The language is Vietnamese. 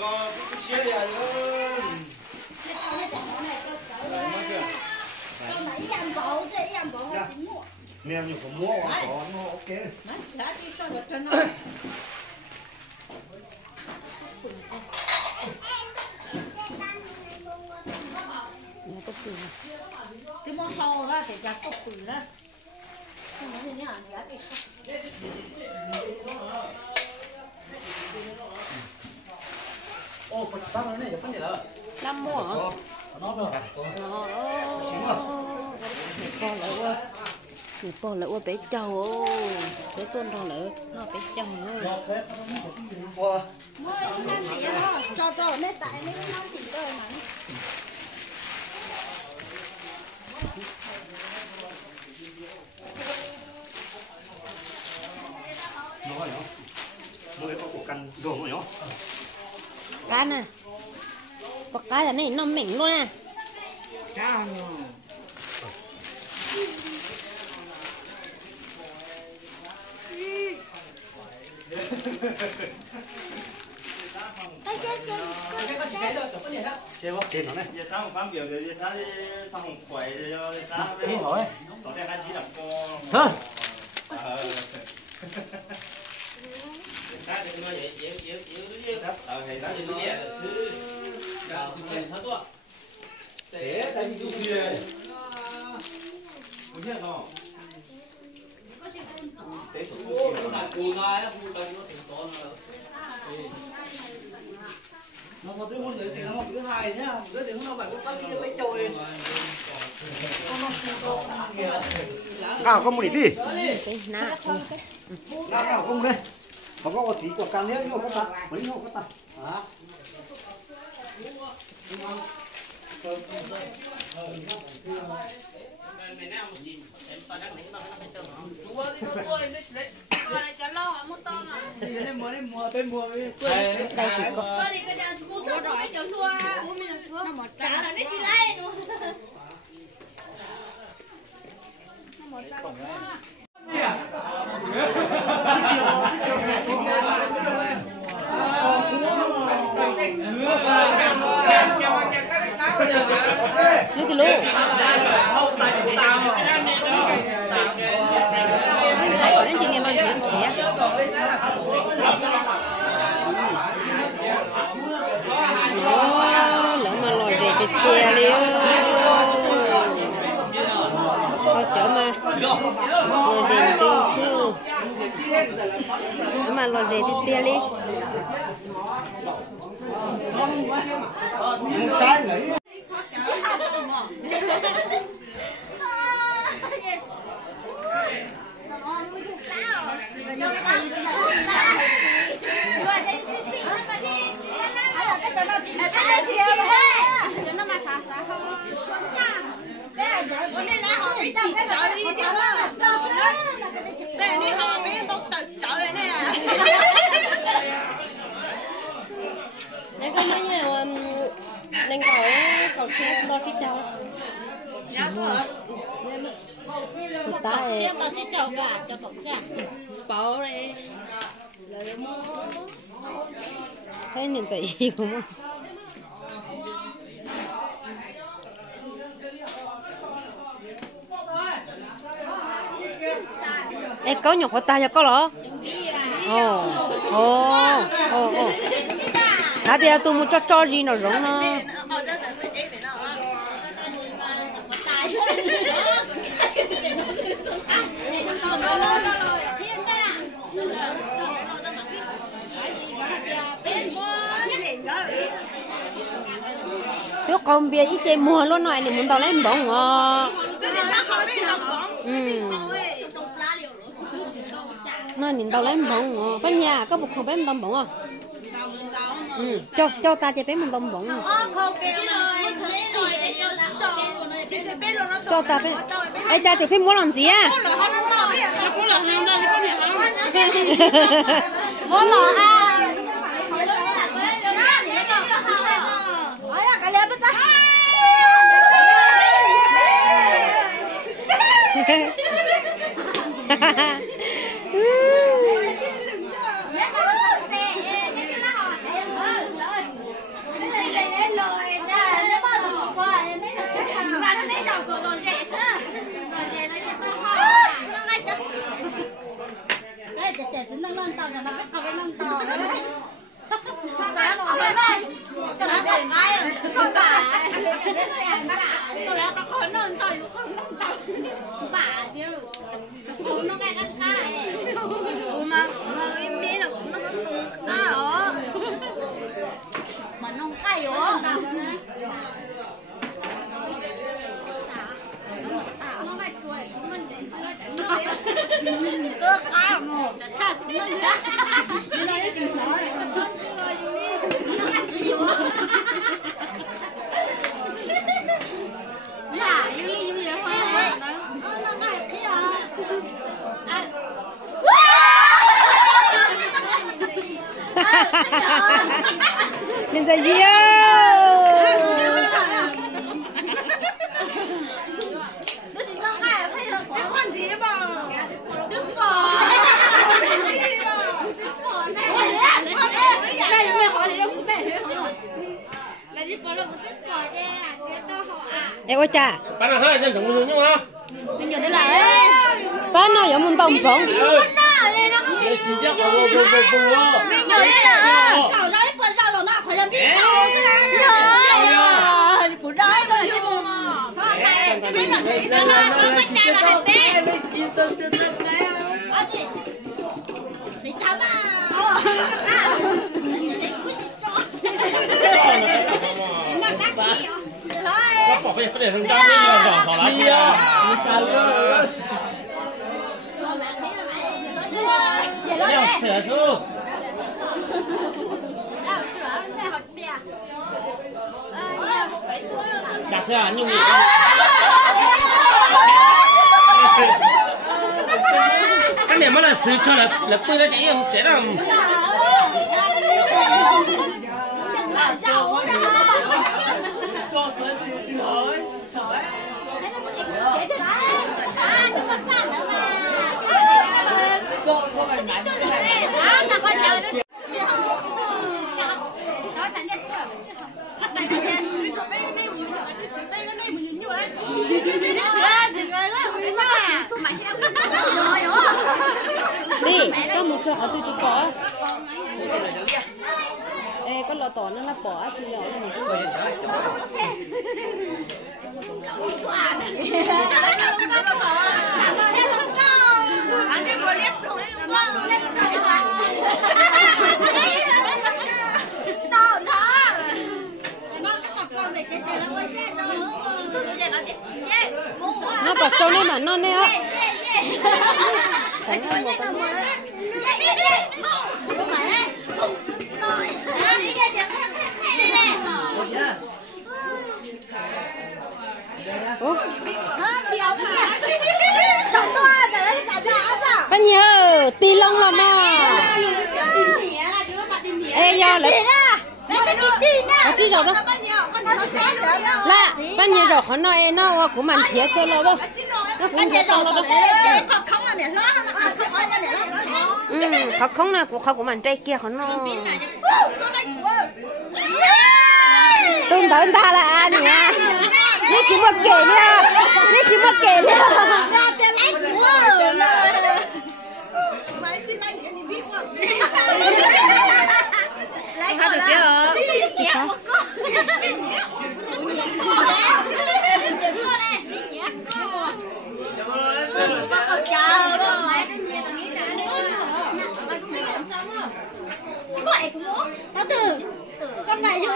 Có chút xíu đi ăn luôn. Nè nhiều có mua có nó ok. Đã đi cho được cho nó. Có quỷ Cái món hầu ra thì chả có quỷ đó. Không nói gì hả? Giá thì sao? Ô, phải tao nói này được phân gì đó. năm mua hả? Nó rồi. Con lại qua người con lại qua bé trâu bé tuân thằng lại nó bé trâu nữa Mới ăn tỉ đó, cho nên tại mấy cái món tỉ rồi mà. Nó nhở? Mới có củ canh đồ mà nhở? cá nè bọc cá là này nó mịn luôn nè Chào nhờ. Chơi bóc tiền nó này. Giờ sáng phát biểu giờ sáng đi phòng quẩy rồi sáng Đi hỏi. tỏ ra chỉ làm co. Hả? Sáng thì nói vậy yếu thì sáng thì nói thứ đào thì hết quá. Để đánh du kia. Muốn thế không? Tế thủ kia là cù nói cù đông nó thành to nó một cái môn đấy thì nó một thứ hai nhá, cái thì nó phải có tắt cái tay trồi. Nào không một đi. cái nạ Nào không đây. Không có tí của càng nữa nhưng mà có ta, mấy nó có ta. Hả? đây thì có như cái lú lại có đến chị nghe mang thêm trẻ lỡ mà lòi về cái kia đi thôi chở mà lòi về tiêu sư lỡ mà lòi về cái kia đi Sai lấy. Nên có mấy nhiều nên có xe đo chiếc cháu một tay Xem tao chỉ chầu cả cho cậu xem. bảo đây thấy nhìn gì không ê có nhỏ ta cho có lọ ồ ồ ồ sao thì tôi muốn cho gì nó giống nó tôi còn bia ít chơi mua luôn này muốn tao lấy bông nó nhìn tao lấy bông bên nhà có một khẩu bé tôm bông cho ta chơi bé mình tôm bông cho ta bé ấy ta chơi phim muốn làm gì à Muốn lò à. nó bắt cầu với nông tàu đấy. Sao mà nó ở đây? Cái này để ngay không bà. Tôi đã có con nông tàu không nông tàu. Bà chứ. Nó cái cắt cái. Mà im đi là nó có tung cá ở. Mà nông cây ở. Nó mày tuổi mình đến chưa nói cơ cá một thật nó nói chừng nói nó mày chịu là yêu ly yêu nhiều hơn nó mày thế Nên ra yêu em ơi cha bạn là hai nhân chồng nhưng mà bây giờ thế là bạn nó giống một đồng phộng để chỉ chắc là bù bây giờ thế là cậu nói con sao rồi nó phải làm biết đâu thế này của đấy rồi thôi này cái biết là gì nó không phải cha là hành bé chị đi chấm bỏ về để thằng cha đi rồi bỏ lá kia đeo sửa chứ đặt xe nhưng mà cái này mới là sửa cho là tôi đã chạy không chạy đâu đi có một chỗ tôi chỉ có ê có lò tỏ nó là bỏ thì lò là mình cũng nó có trâu này mà nó nè bao nhiêu tì lông là mà ê do lại chỉ rồi đó là bao nhiêu rồi họ nói nó của mình thiệt cho nó đâu nó cũng thiệt cho nó đâu họ không là của mình trái kia họ nó tôi tới ta là ai nè nó chỉ một kể nha nó chỉ một kể nha hai được kia hả? Con này cũng muốn. Con này vô